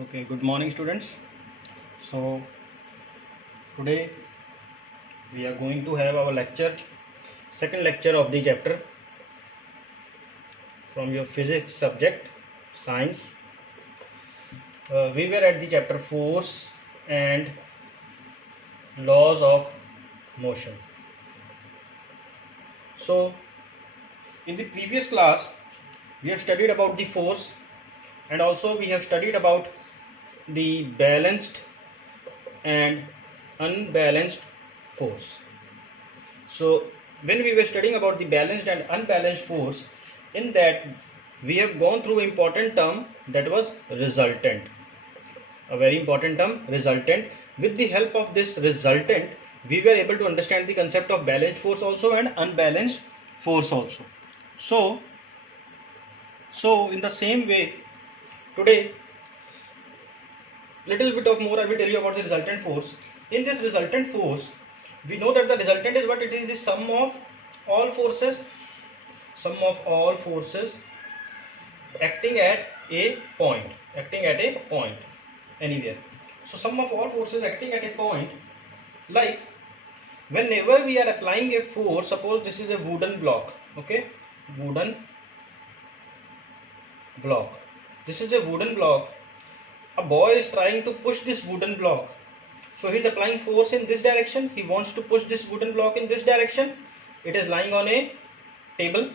Okay, good morning students. So today we are going to have our second lecture of the chapter from your physics subject, science. We were at the chapter force and laws of motion. So in the previous class we have studied about the force and also we have studied about the balanced and unbalanced force. So when we were studying about the balanced and unbalanced force, in that we have gone through important term that was resultant. A very important term, resultant. With the help of this resultant, we were able to understand the concept of balanced force also and unbalanced force also. So in the same way, today little bit of more I will tell you about the resultant force. In this resultant force, we know that the resultant is what? It is the sum of all forces acting at a point anywhere. So sum of all forces acting at a point, like whenever we are applying a force, suppose this is a wooden block, okay, this is a wooden block. A boy is trying to push this wooden block, so he is applying force in this direction. He wants to push this wooden block in this direction. It is lying on a table,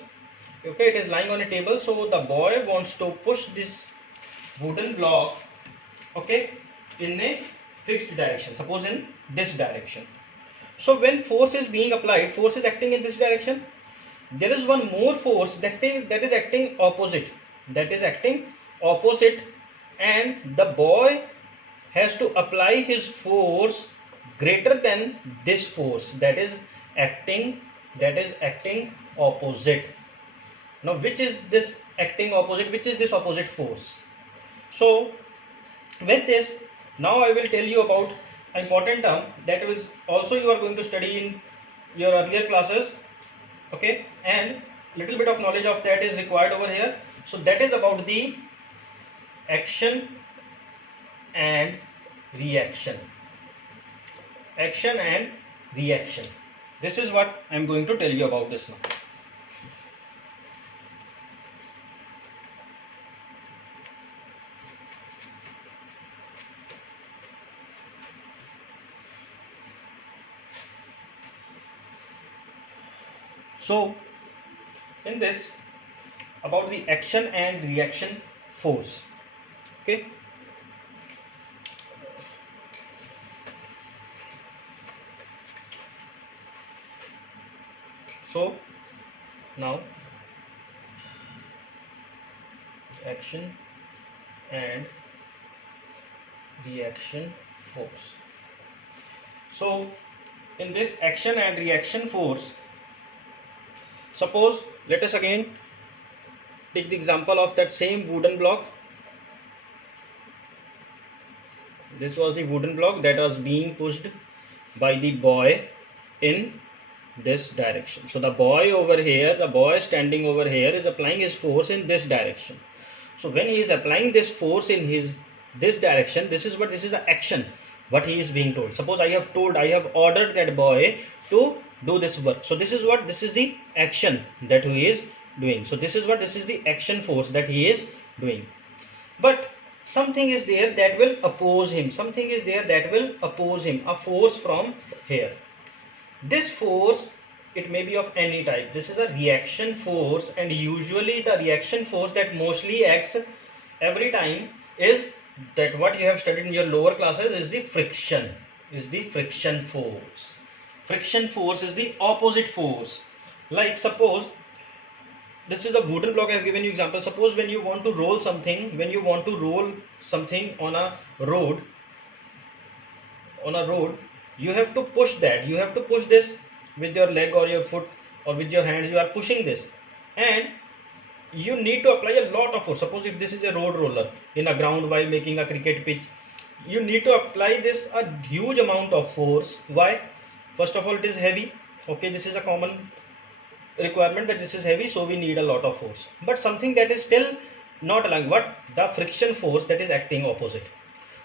okay, it is lying on a table. So the boy wants to push this wooden block, okay, in a fixed direction, suppose in this direction. So when force is being applied, force is acting in this direction. There is one more force that is acting opposite, and the boy has to apply his force greater than this force that is acting opposite. Now which is this acting opposite, which is this opposite force? So with this, now I will tell you about an important term that is also you are going to study in your earlier classes, okay, and little bit of knowledge of that is required over here. So that is about the action and reaction. This is what I am going to tell you about this now. So in this, about the action and reaction force, okay. So now action and reaction force. So in this action and reaction force, suppose let us again take the example of that same wooden block. This was the wooden block that was being pushed by the boy in this direction. So the boy standing over here is applying his force in this direction. So when he is applying this force in this direction, this is the action what he is being told. Suppose I have ordered that boy to do this work. So this is the action that he is doing. So this is the action force that he is doing. But something is there that will oppose him. A force from here. This force, it may be of any type. This is a reaction force, and usually the reaction force that mostly acts every time is that what you have studied in your lower classes is the friction force. Friction force is the opposite force. Like suppose this is a wooden block. I have given you example. Suppose when you want to roll something on a road, you have to push this with your leg or your foot or with your hands. You are pushing this, and you need to apply a lot of force. Suppose if this is a road roller in a ground while making a cricket pitch, you need to apply this a huge amount of force. Why? First of all, it is heavy, okay, this is a common requirement that this is heavy, so we need a lot of force. But something that is still not along, what? The friction force that is acting opposite.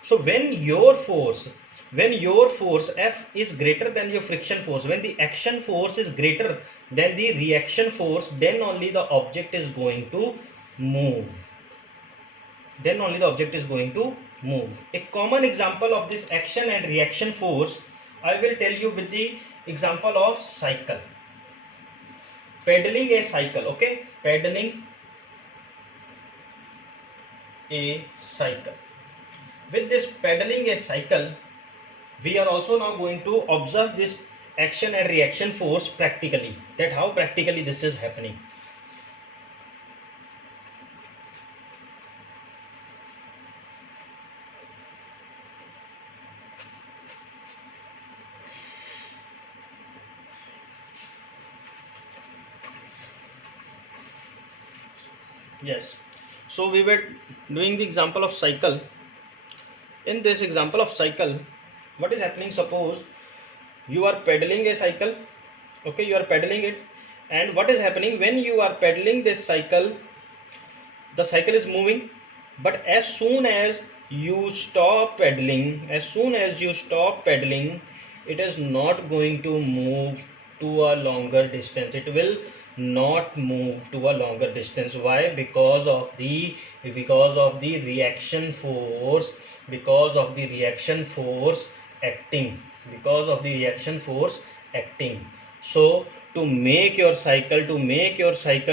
So when your force F is greater than your friction force, when the action force is greater than the reaction force, then only the object is going to move. Then only the object is going to move. A common example of this action and reaction force I will tell you with the example of cycle. Pedaling a cycle, okay? Pedaling a cycle. With this pedaling a cycle, we are also now going to observe this action and reaction force practically, that how practically this is happening. Yes, so we were doing the example of cycle. In this example of cycle, what is happening? Suppose you are pedaling a cycle, okay, you are pedaling it, and what is happening when you are pedaling this cycle? The cycle is moving, but as soon as you stop pedaling, it is not going to move to a longer distance. It will not move to a longer distance. Why? Because of the reaction force, acting, so to make your cycle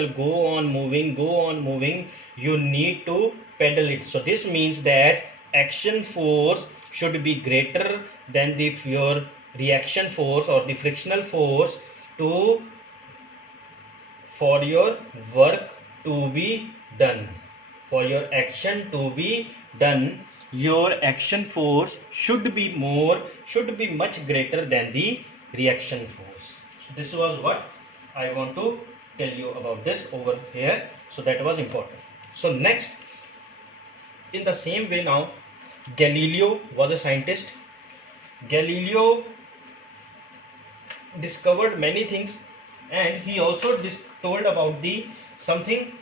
go on moving, you need to pedal it. So this means that action force should be greater than your reaction force or the frictional force for your work to be done, for your action to be done. Your action force should be much greater than the reaction force. So this was what I want to tell you about this over here. So that was important. So next, in the same way, now Galileo was a scientist. Galileo discovered many things, and he also told about the something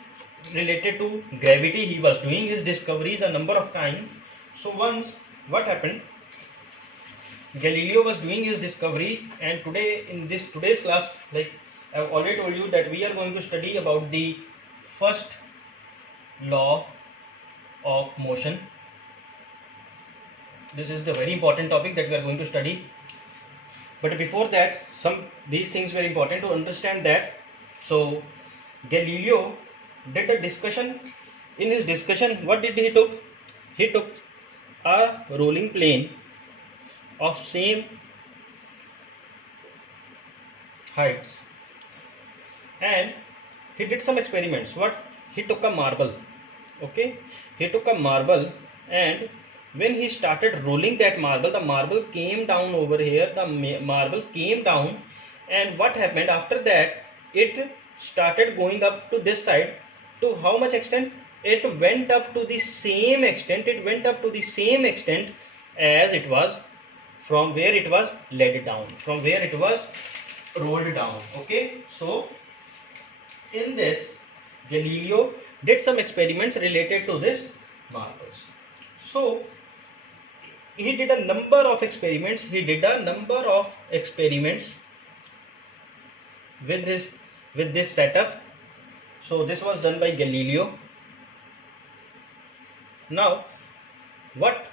related to gravity. He was doing his discoveries a number of times. So once what happened, Galileo was doing his discovery, and today in today's class, like I've already told you, that we are going to study about the first law of motion. This is the very important topic that we are going to study. But before that, these things were important to understand that. So Galileo did a discussion. In his discussion, what did he took? He took a rolling plane of same heights, and he did some experiments. What? He took a marble, okay? He took a marble, and when he started rolling that marble, the marble came down over here. The marble came down, and what happened after that? It started going up to this side. To how much extent? It went up to the same extent. As it was from where it was laid down, from where it was rolled down. Okay, so in this, Galileo did some experiments related to this marbles. So he did a number of experiments. With this setup. So this was done by Galileo. Now, what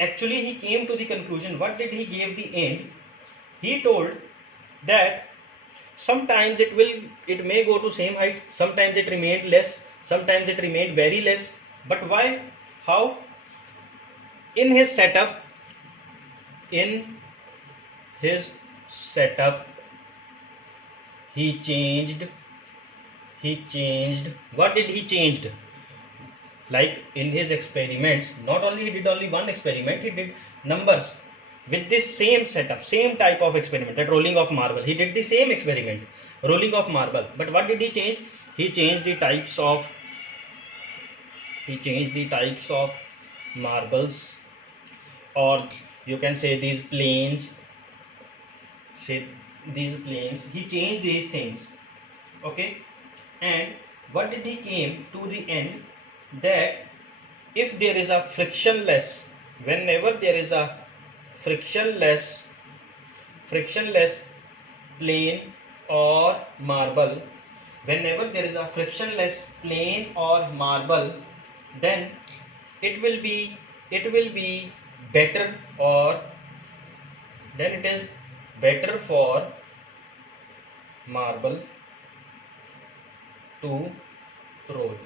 actually he came to the conclusion? What did he give the end? He told that sometimes it may go to same height, sometimes it remained less, sometimes it remained very less. But why? How? In his setup, he changed. What did he change? Like in his experiments, not only he did only one experiment, he did numbers with this same setup, same type of experiment, that rolling of marble. He did the same experiment, rolling of marble. But what did he change? He changed the types of marbles, or you can say these planes. He changed these things. Okay, and what did he came to the end? that if there is a frictionless, whenever there is a frictionless plane or marble, whenever there is a frictionless plane or marble, then it will be better, or then it is better for marble to roll.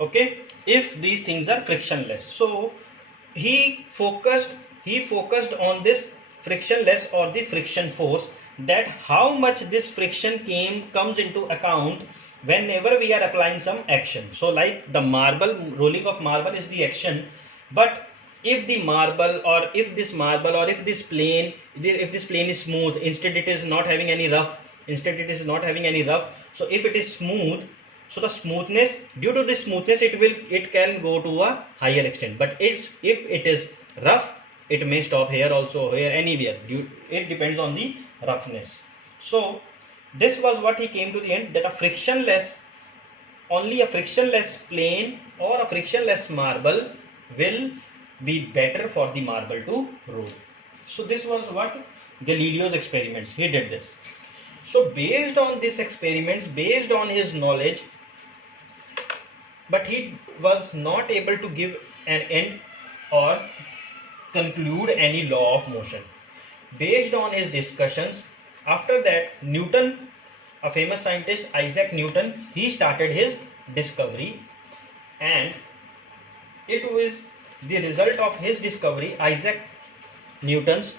Okay, if these things are frictionless. So he focused on this frictionless or the friction force, that how much this friction comes into account whenever we are applying some action. So like the marble, rolling of marble is the action, but if the marble, or if this marble, or if this plane is smooth, instead it is not having any rough, so if it is smooth, so the smoothness, due to the smoothness, it can go to a higher extent, but if it is rough, it may stop here also, here, anywhere. It depends on the roughness. So this was what he came to the end, that only a frictionless plane or a frictionless marble will be better for the marble to roll. So this was what Galileo's experiments, he did this. So based on these experiments, based on his knowledge, but he was not able to give an end or conclude any law of motion. Based on his discussions, after that, Newton, a famous scientist, Isaac Newton, he started his discovery, and it was the result of his discovery, Isaac Newton's,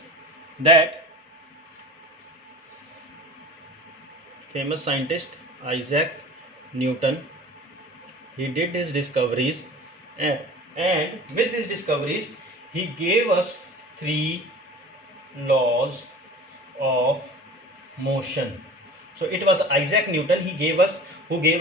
that famous scientist Isaac Newton, he did his discoveries, and with these discoveries he gave us 3 laws of motion. So it was Isaac Newton who gave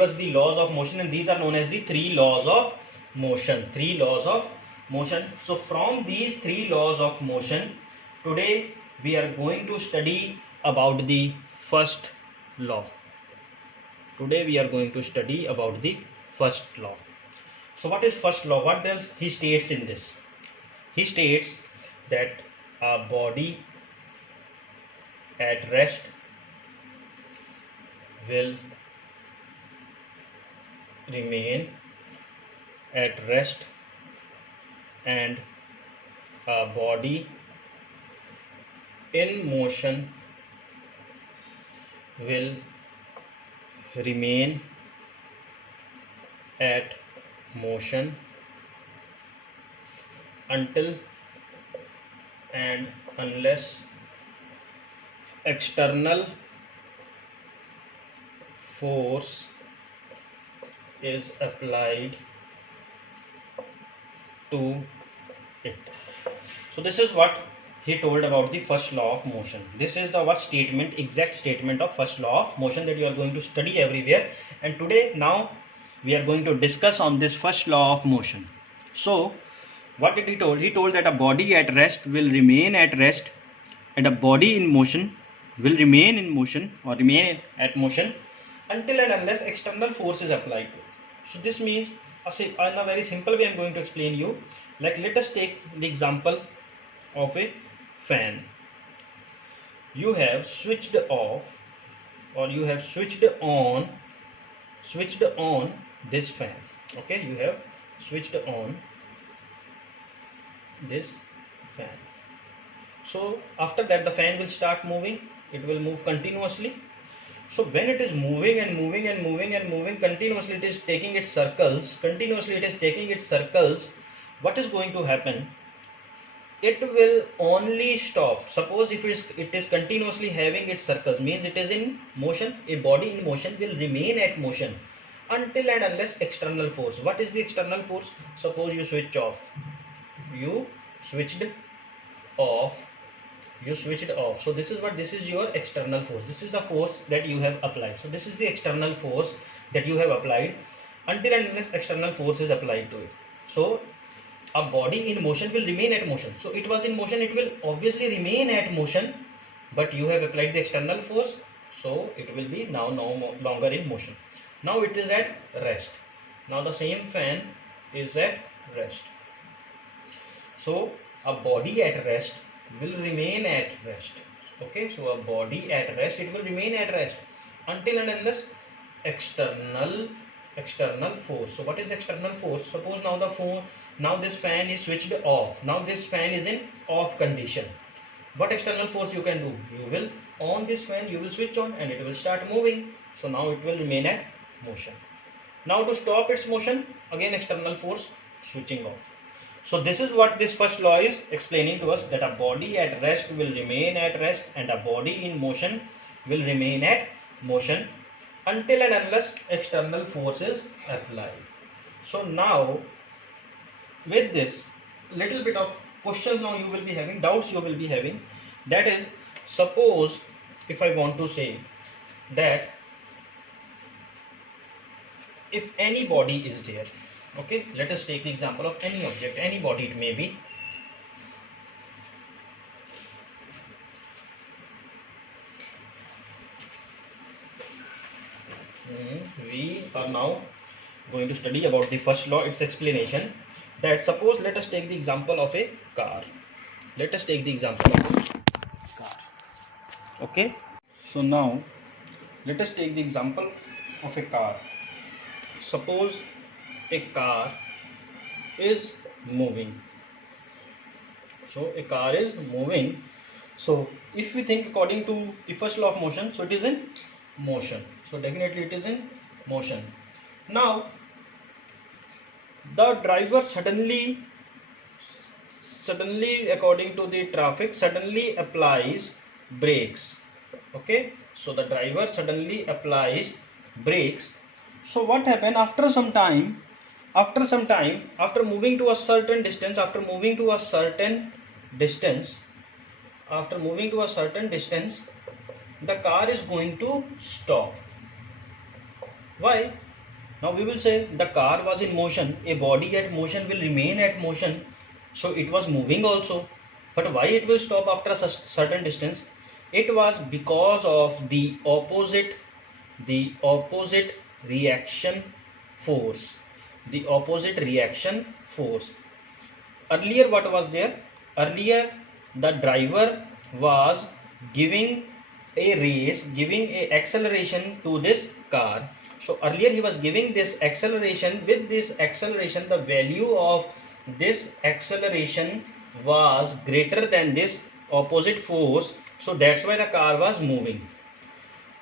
us the laws of motion, and these are known as the 3 laws of motion. 3 laws of motion. So from these 3 laws of motion, today we are going to study about the first law. Today we are going to study about the first law. So what is first law? What does he states in this? He states that a body at rest will remain at rest, and a body in motion will remain at motion until and unless external force is applied to it. So this is what he told about the first law of motion. This is the exact statement of first law of motion that you are going to study everywhere. And today, now we are going to discuss on this first law of motion. So what did he told? He told that a body at rest will remain at rest, and a body in motion will remain in motion or remain at motion until and unless external force is applied to it. So this means, in a very simple way, I am going to explain you. Like, let us take the example of a fan. You have switched off, or you have switched on this fan. Okay, you have switched on this fan. So after that, the fan will start moving. It will move continuously. So when it is moving and moving and moving and moving continuously, it is taking its circles. What is going to happen? It will only stop. Suppose if it is continuously having its circles, means it is in motion. A body in motion will remain at motion until and unless external force. What is the external force? Suppose you switch off. You switched off. So this is your external force. This is the force that you have applied. So this is the external force that you have applied until and unless external force is applied to it. So a body in motion will remain at motion. So it was in motion, it will obviously remain at motion, but you have applied the external force, so it will be now no longer in motion. Now it is at rest. Now the same fan is at rest. So a body at rest will remain at rest. Okay, so a body at rest, it will remain at rest until and unless external force. So what is external force? Suppose now this fan is switched off. Now this fan is in off condition. What external force you can do? You will on this fan, you will switch on and it will start moving. So now it will remain at motion. Now to stop its motion, again external force, switching off. So this is what this first law is explaining to us, that a body at rest will remain at rest and a body in motion will remain at motion until and unless external force is applied. So now with this little bit of questions now you will be having, doubts you will be having, that is, suppose if I want to say that if any body is there, okay, let us take the example of any object, any body it may be. We are now going to study about the first law, its explanation. That suppose, let us take the example of a car. Let us take the example of a car. Okay. So now let us take the example of a car. Suppose a car is moving. So a car is moving. So if we think according to the first law of motion, so it is in motion. So definitely it is in motion. Now the driver suddenly according to the traffic suddenly applies brakes. Okay, so the driver suddenly applies brakes. So what happened after some time, after moving to a certain distance, the car is going to stop. Why? Now we will say the car was in motion. A body at motion will remain at motion. So it was moving also. But why it will stop after a certain distance? It was because of the opposite reaction force. The opposite reaction force. Earlier what was there? Earlier the driver was giving a race, giving a acceleration to this car. So earlier he was giving this acceleration. With this acceleration, the value of this acceleration was greater than this opposite force. So that's why the car was moving.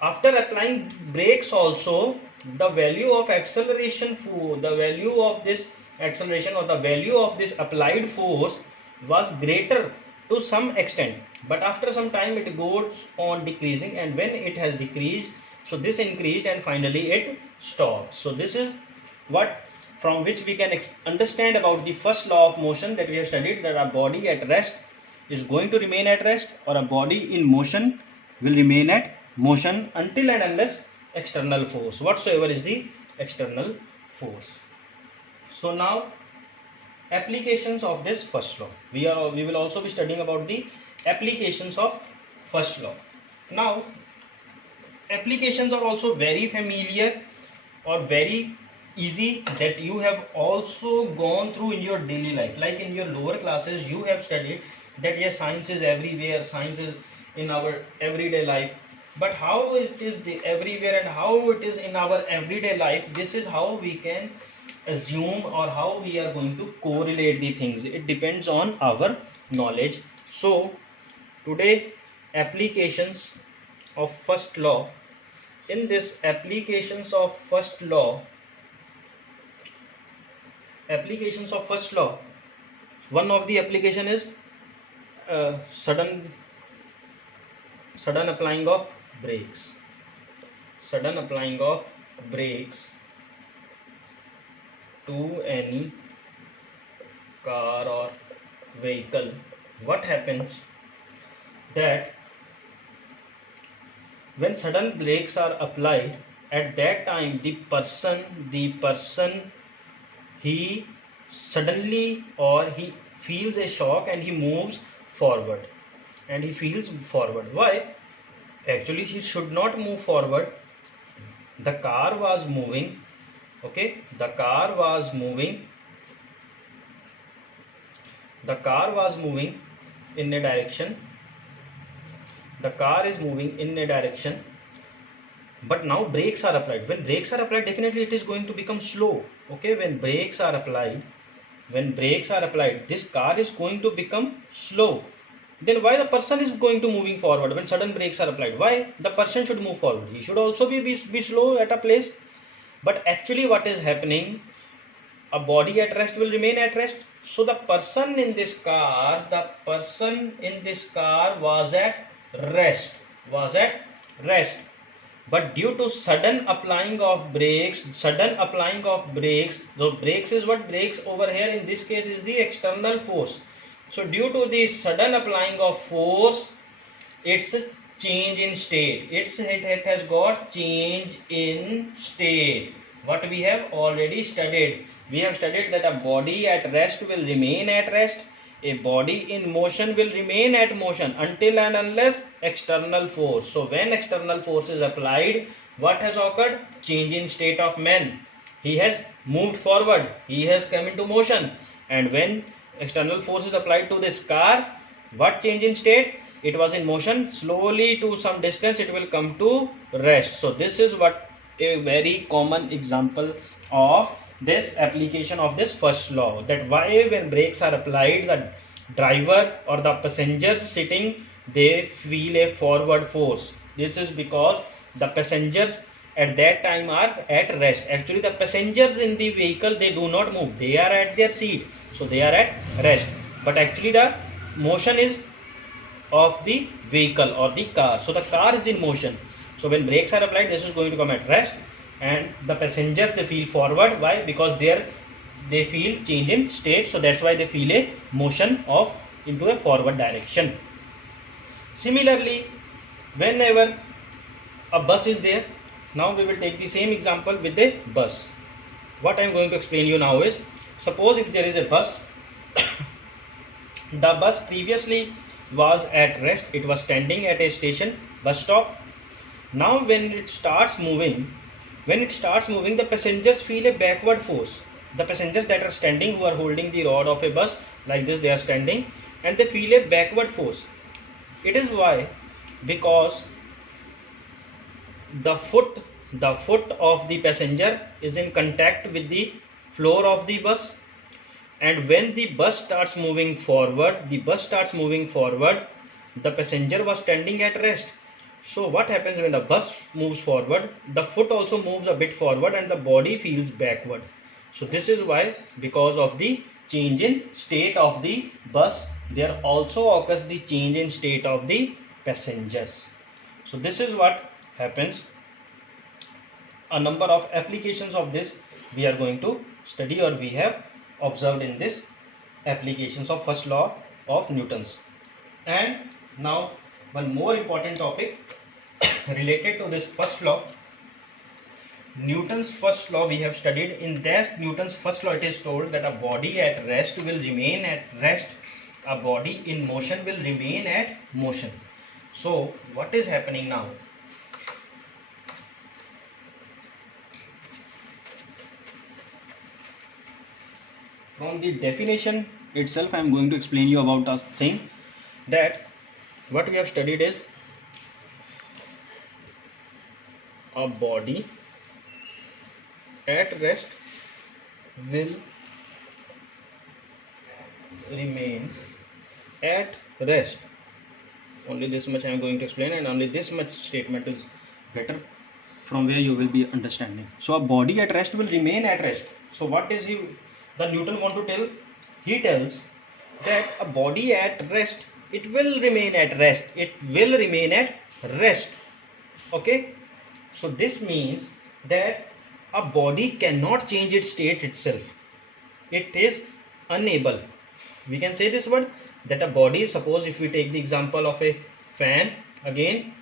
After applying brakes also, the value of acceleration, the value of this acceleration or the value of this applied force was greater to some extent. But after some time it goes on decreasing, and when it has decreased, so this increased and finally it stopped. So this is what from which we can understand about the first law of motion that we have studied, that a body at rest is going to remain at rest, or a body in motion will remain at motion until and unless external force, whatsoever is the external force. So now applications of this first law, we will also be studying about the applications of first law. Now applications are also very familiar or very easy, that you have also gone through in your daily life. Like in your lower classes you have studied that yes, science is everywhere, science is in our everyday life. But how is this everywhere and how it is in our everyday life? This is how we can assume or how we are going to correlate the things. It depends on our knowledge. So today, applications of first law. In this applications of first law, one of the application is sudden applying of brakes. Sudden applying of brakes to any car or vehicle. What happens that when sudden brakes are applied, at that time the person he suddenly or he feels a shock and he moves forward, and he feels forward. Why? Actually he should not move forward. The car was moving. Okay, the car was moving the car was moving in a direction, the car is moving in a direction, but now brakes are applied. When brakes are applied, definitely it is going to become slow. Okay, when brakes are applied, this car is going to become slow. Then why the person is going to moving forward when sudden brakes are applied? Why the person should move forward? He should also be slow at a place. But actually what is happening, a body at rest will remain at rest. So the person in this car was at rest, but due to sudden applying of brakes, the brakes is what? Brakes over here in this case is the external force. So due to the sudden applying of force, it's a change in state. It has got change in state. What we have already studied. We have studied that a body at rest will remain at rest. A body in motion will remain at motion until and unless external force. So when external force is applied, what has occurred? Change in state of man. He has moved forward. He has come into motion. And when external force is applied to this car, what change in state? It was in motion. Slowly to some distance it will come to rest. So this is what a very common example of this application of this first law, that why when brakes are applied, the driver or the passengers sitting, they feel a forward force. This is because the passengers at that time are at rest. Actually the passengers in the vehicle, they do not move, they are at their seat, so they are at rest, but actually the motion is of the vehicle or the car. So the car is in motion. So when brakes are applied, this is going to come at rest, and the passengers, they feel forward. Why? Because they feel change in state, so that's why they feel a motion of into a forward direction. Similarly, whenever a bus is there, now we will take the same example with the bus. What I am going to explain you now is, suppose if there is a bus, the bus previously was at rest, it was standing at a station, bus stop. Now when it starts moving, the passengers feel a backward force. The passengers that are standing, who are holding the rod of a bus like this, they are standing and they feel a backward force. It is why? Because the foot of the passenger is in contact with the floor of the bus, and when the bus starts moving forward, the passenger was standing at rest. So what happens when the bus moves forward? The foot also moves a bit forward and the body feels backward. So this is why, because of the change in state of the bus, there also occurs the change in state of the passengers. So this is what happens. A number of applications of this we are going to study, or we have observed in this applications of first law of Newton's. And now one more important topic related to this first law, Newton's first law we have studied. In that Newton's first law, it is told that a body at rest will remain at rest, a body in motion will remain at motion. So what is happening now? From the definition itself, I am going to explain you about a thing, that what we have studied is a body at rest will remain at rest. Only this much I am going to explain, and only this much statement is better, from where you will be understanding. So a body at rest will remain at rest. So what is the Newton want to tell? He tells that a body at rest, it will remain at rest. It will remain at rest. Okay. So this means that a body cannot change its state itself. It is unable. We can say this word, that a body, suppose if we take the example of a fan again,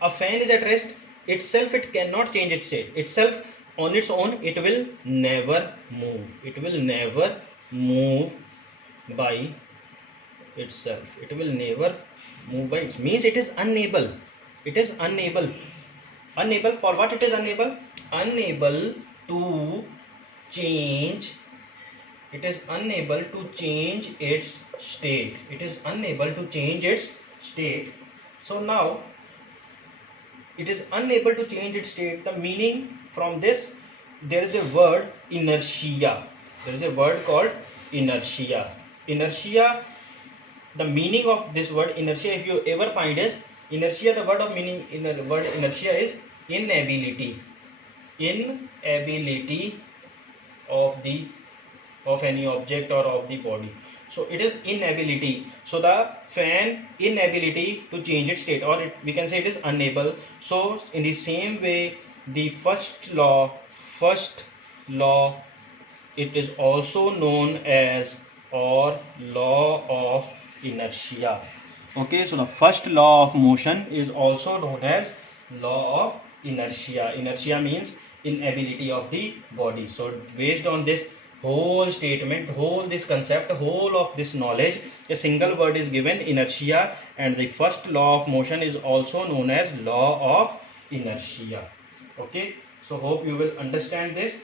a fan is at rest itself, it cannot change its state itself. On its own, it will never move. It will never move by itself. It will never move by itself. Means it is unable. It is unable. Unable for what? It is unable. Unable to change it is unable to change its state. It is unable to change its state. So now it is unable to change its state. The meaning from this, there is a word inertia. There is a word called inertia. Inertia, the meaning of this word inertia, if you ever find is inertia, the word of meaning in the word inertia is inability. Inability of any object or of the body. So it is inability. So the fan inability to change its state, or we can say it is unable. So in the same way, the first law, it is also known as or law of inertia. Okay, so the first law of motion is also known as law of inertia. Inertia means inability of the body. So based on this whole statement, whole this concept, whole of this knowledge, a single word is given, inertia, and the first law of motion is also known as law of inertia. Okay, so hope you will understand this.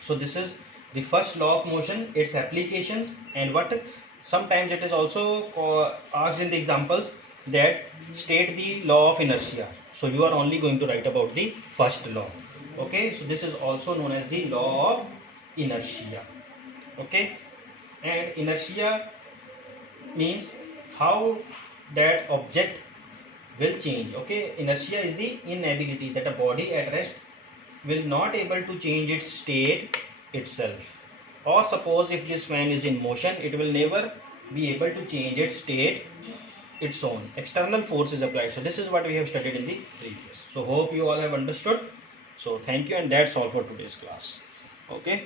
So this is the first law of motion, its applications, and what sometimes it is also asked in the examples that state the law of inertia. So you are only going to write about the first law. Okay, so this is also known as the law of inertia. Okay, and inertia means how that object will change. Okay, inertia is the inability that a body at rest will not able to change its state itself. Or suppose if this fan is in motion, it will never be able to change its state its own. External force is applied. So this is what we have studied in the previous. So hope you all have understood. So thank you, and that's all for today's class. Okay.